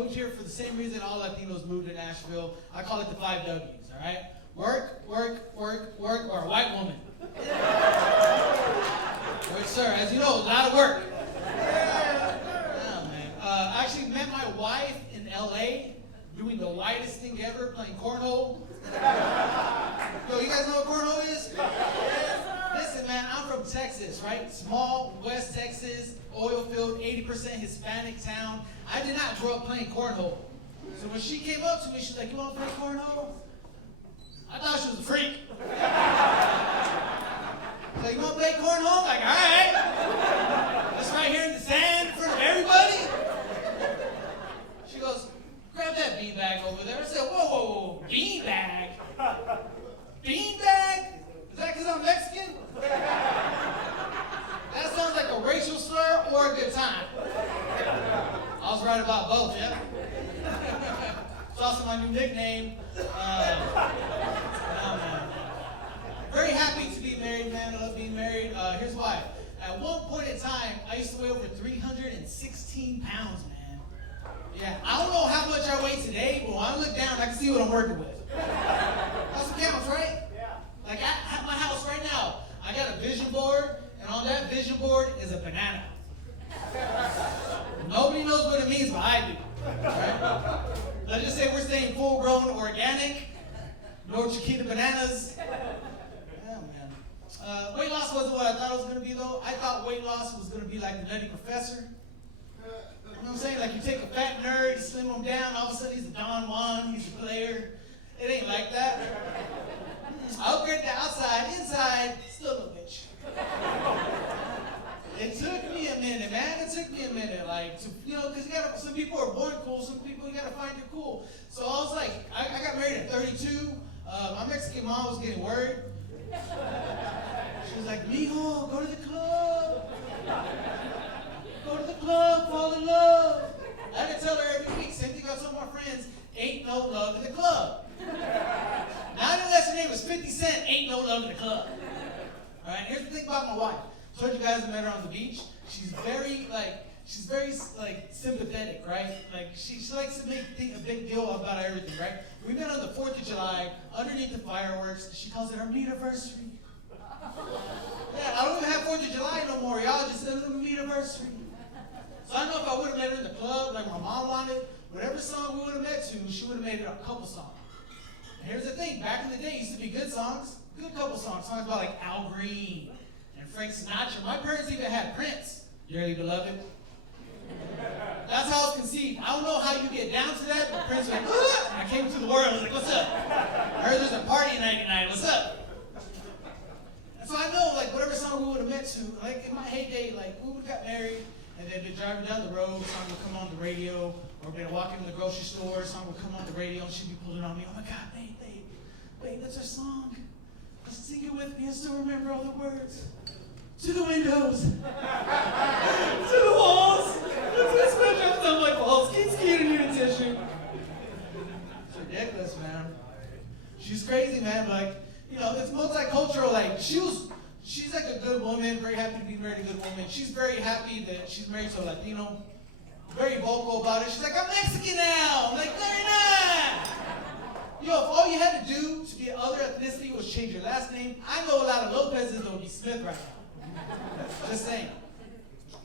moved here for the same reason all Latinos moved to Nashville. I call it the 5 W's, all right? Work, work, work, work, or a white woman. Right, sir. As you know, a lot of work. Oh, man. I actually met my wife in L.A. doing the whitest thing ever, playing cornhole. Yo, you guys know what cornhole is? Listen, man, I'm from Texas, right? Small West Texas, oil field, 80% Hispanic town. I did not grow up playing cornhole. So when she came up to me, she's like, "You want to play cornhole?" I thought she was a freak. Like, "You want to play cornhole?" I'm like, "All right. That's right here in the sand in front of everybody." She goes, "Grab that beanbag over there." I said, "Whoa, whoa, whoa, beanbag? Beanbag? Is that because I'm Mexican?" That sounds like a racial slur or a good time. I was right about both, yeah. It's also my new nickname. Very happy to be married, man. I love being married. Here's why. At one point in time, I used to weigh over 316 pounds, man. Yeah, I don't know how much I weigh today, but when I look down, I can see what I'm working with. That's what counts, right? Yeah. Like at my house right now, I got a vision board, and on that vision board is a banana. Nobody knows what it means, but I do. Right? Let's just say we're staying full-grown organic. No Chiquita bananas. Weight loss wasn't what I thought it was going to be, though. I thought weight loss was going to be like the Nutty Professor. You know what I'm saying? Like you take a fat nerd, you slim him down, all of a sudden he's a Don Juan, he's a player. It ain't like that. I upgraded the outside, inside, still a bitch. It took me a minute, man. It took me a minute, like, to, you know, because some people are born cool, some people you gotta find you're cool. So I was like, I got married at 32. My Mexican mom was getting worried. She was like, "Mijo, go to the club. Go to the club, fall in love." I had to tell her every week, same thing I told my friends, ain't no love in the club. Now unless her name was 50 Cent, ain't no love in the club. All right, here's the thing about my wife. I told you guys I met her on the beach. She's very sympathetic, right? Like she likes to make a big deal about everything, right? We met on the 4th of July, underneath the fireworks. She calls it our meet-iversary. Yeah, I don't even have 4th of July no more, y'all. Just said it was a meet-iversary. So I know if I would have met her in the club, like my mom wanted, whatever song we would have met to, she would have made it a couple songs. And here's the thing, back in the day, it used to be good songs, good couple songs about like Al Green and Frank Sinatra. My parents even had Prince, Dearly Beloved. That's how I was conceived. I don't know how you get down to that, but Prince went, "Ah!" And I came to the world, I was like, "What's up? I heard there's a party night tonight, what's up?" And so I know, like, whatever song we would have met to, like, in my heyday, like, we would have got married, and then been driving down the road, song would come on the radio, or been walking in the grocery store, song would come on the radio, and she'd be pulling on me, "Oh my God, babe, that's our song. Just sing it with me, I still remember all the words. To the windows, to the walls, let's scratch up stuff like walls, skeet, and need a tissue." It's ridiculous, man. She's crazy, man. Like, you know, it's multicultural. Like, she's like a good woman, very happy to be married to a good woman. She's very happy that she's married to a Latino. Very vocal about it. She's like, "I'm Mexican now." I'm like, "No, you're not." Yo, if all you had to do to be other ethnicity was change your last name, I know a lot of Lopez's that would be Smith right now. Just saying.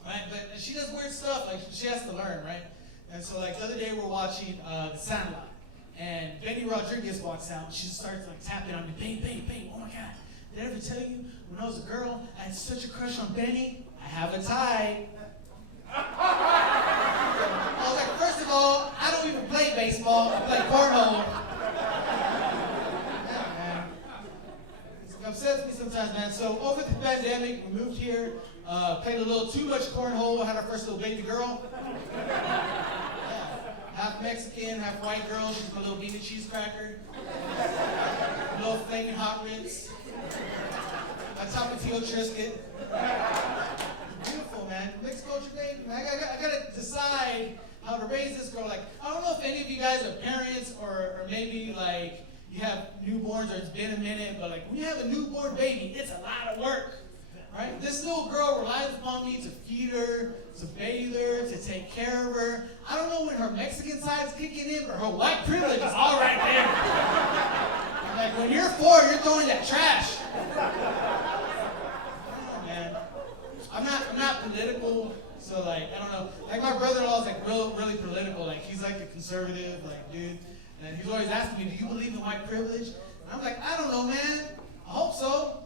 Right? But she does weird stuff, like she has to learn, right? And so like the other day we're watching The Sandlot, and Benny Rodriguez walks out, and she starts like tapping on me, babe, oh my God, did I ever tell you, when I was a girl, I had such a crush on Benny, I have a tie. I was like, first of all, I don't even play baseball, I play cornhole. Upsets me sometimes, man. So over the pandemic, we moved here, played a little too much cornhole, had our first little baby girl. Yeah. Half Mexican, half white girl. She's my little baby cheese cracker. Little flaming hot rinse. My Tapatio Triscuit. Beautiful, man. Mixed culture day. I gotta decide how to raise this girl. Like, I don't know if any of you guys are parents or maybe like you have newborns or it's been a minute, but like when you have a newborn baby, it's a lot of work, right? This little girl relies upon me to feed her, to bathe her, to take care of her. I don't know when her Mexican side's kicking in, but her white privilege is all right there. I'm like, when you're 4, you're throwing that trash. Oh, man. I'm not political, so like, I don't know. Like my brother-in-law is like really political. Like he's like a conservative, like dude. And he's always asking me, do you believe in white privilege? And I'm like, I don't know, man. I hope so.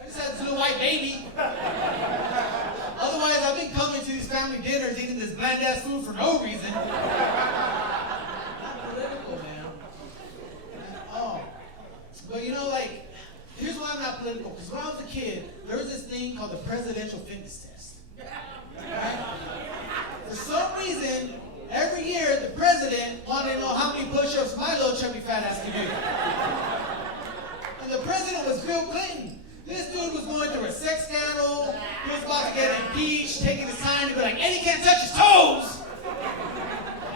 I just had this little white baby. Otherwise, I've been coming to these family dinners eating this bland-ass food for no reason. Not political, man. Oh. But you know, like, here's why I'm not political. Because when I was a kid, there was this thing called the presidential fitness test. Right? For some reason, every year, the president wanted to know how many push-ups my little chubby fat ass could do. And the president was Bill Clinton. This dude was going through a sex scandal. He was about to get impeached, taking his sign to be like, Eddie can't touch his toes. I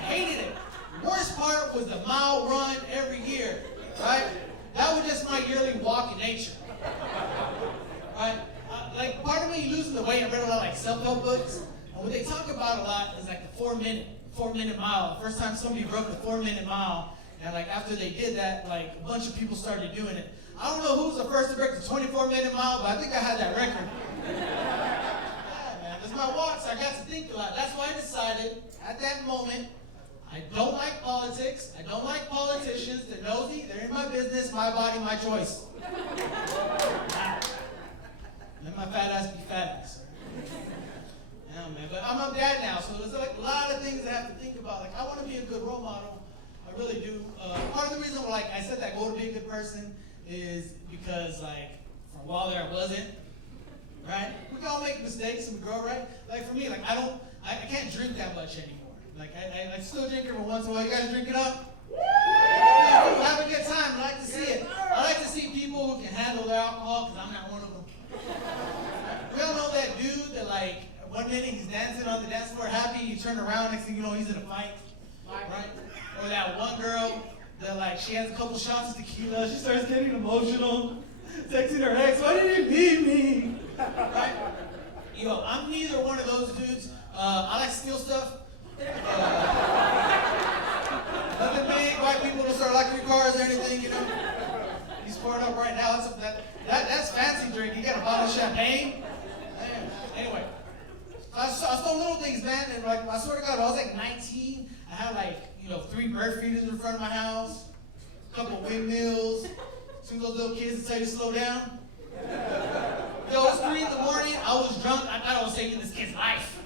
hated it. The worst part was the mile run every year, right? That was just my yearly walk in nature, right? Like part of me losing the weight, I read a lot of like self-help books, and what they talk about a lot is like the 4-minute mile. The first time somebody broke the 4-minute mile, and like after they did that, like a bunch of people started doing it. I don't know who was the first to break the 24-minute mile, but I think I had that record. Yeah, man, that's my walk, so I got to think a lot. That's why I decided at that moment, I don't like politics. I don't like politicians. They're nosy. They're in my business, my body, my choice. Let my fat ass be fat ass. Yeah, man, but I'm a dad now, so there's like a lot of things I have to think about. Like, I want to be a good role model. I really do. Part of the reason, like I said, that goal to be a good person is because, like, for a while there I wasn't, right? We can all make mistakes and we grow, right? Like for me, like I can't drink that much anymore. Like I still drink every once in a while. You guys drink it up? Yeah, people have a good time. I like to see it. I like to see people who can handle their alcohol because I'm not one of them. We all know that dude that like one minute he's dancing on the dance floor happy, you turn around, next thing you know he's in a fight, right? Or that one girl that like she has a couple shots of tequila, she starts getting emotional, texting her ex, why did you leave me? Right? Yo, I'm neither one of those dudes. I like to steal stuff. Nothing big, white people don't start locking your cars or anything, you know. He's pouring up right now. That's fancy drink. You got a bottle of champagne. Damn. Anyway, I saw little things, man, and like I swear to God, when I was like 19, I had like 3 bird feeders in front of my house, a couple of windmills, 2 of those little kids that tell you to slow down. Yo, it's 3 in the morning. I was drunk. I thought I was saving this kid's life.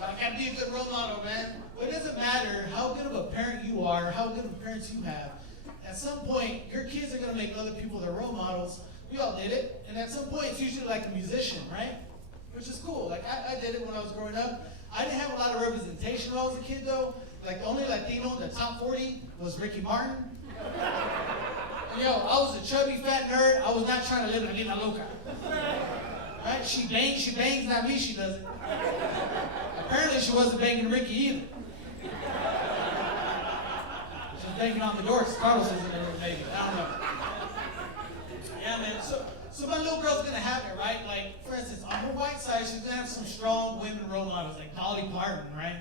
I gotta be a good role model, man. Well, it doesn't matter how good of a parent you are, how good of parents you have. At some point, your kids are gonna make other people their role models. We all did it. And at some point, it's usually like a musician, right? Which is cool. Like, I did it when I was growing up. I didn't have a lot of representation when I was a kid, though. Like, the only Latino in the top 40 was Ricky Martin. And, I was a chubby, fat nerd. I was not trying to live in La Vida Loca. Right? She bangs, not me, she doesn't. Apparently, she wasn't banging Ricky either. She was banging on the door. Carlos isn't there, maybe. I don't know. Yeah, man. So my little girl's gonna have it, right? Like, for instance, on her white side, she's gonna have some strong women role models, like Dolly Parton, right?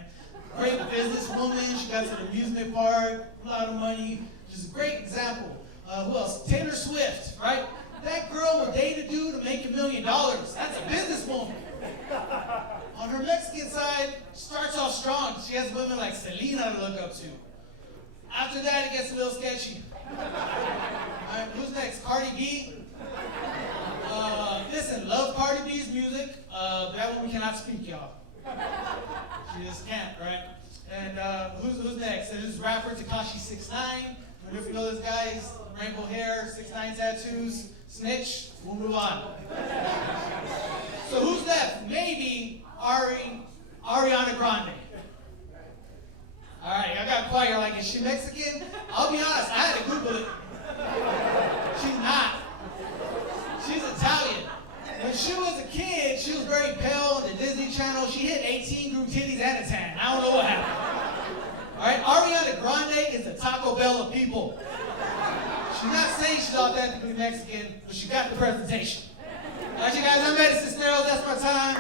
Great businesswoman. She got to the amusement park, a lot of money. She's a great example. Who else? Taylor Swift, right? That girl would date a dude to make $1 million. That's a businesswoman. On her Mexican side, starts off strong. She has women like Selena to look up to. After that, it gets a little sketchy. All right, who's next? Cardi B. Listen, love Cardi B's music. That one we cannot speak, y'all. She just can't, right? And who's next? There's this rapper Tekashi 6ix9ine. I don't know if you know this guy. He's rainbow hair, 6ix9ine tattoos, snitch. We'll move on. So who's left? Maybe Ariana Grande. All right, I got quiet. You're like, is she Mexican? I'll be honest, I had to Google it. She's not. She's Italian. When she was a kid, she was very pale on the Disney Channel. She hit 18, grew titties, and a tan. I don't know what happened. All right, Ariana Grande is the Taco Bell of people. She's not saying she's authentically Mexican, but she got the presentation. All right, you guys, I'm Eddie Sisneros. That's my time.